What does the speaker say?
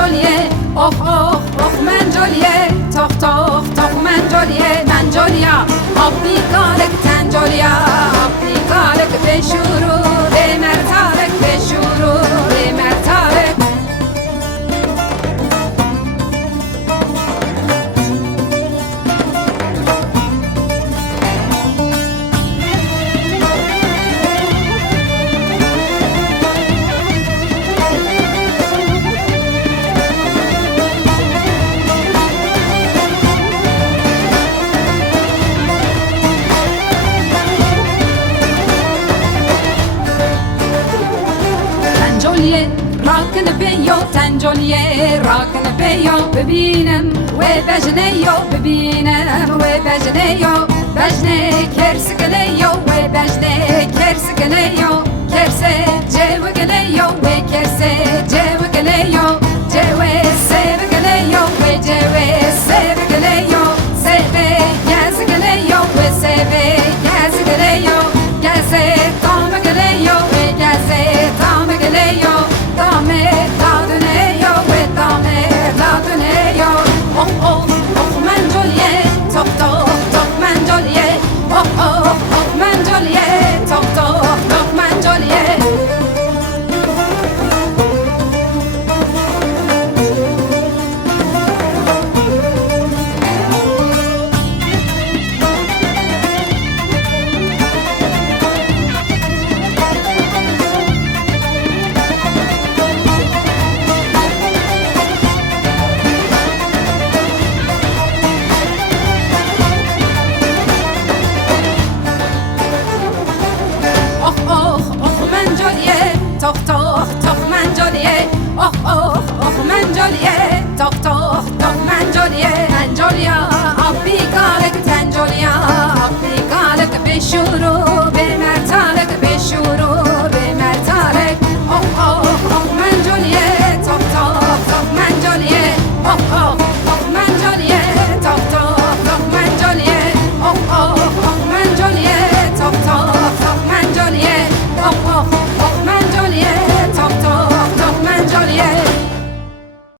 جلیه آخ آخ آخ من جلیه تاخ تاخ تاخ من جلیه من جلیا آبی کالک تن جلیا آبی کالک بشورو ری مرتارک بشورو ری مرتارک راكن بيو تنجوليه راكن بيو ببينم وبجنيو ببينم وبجنيو بجني كرسكنيو وبجني كرسكنيو كرسي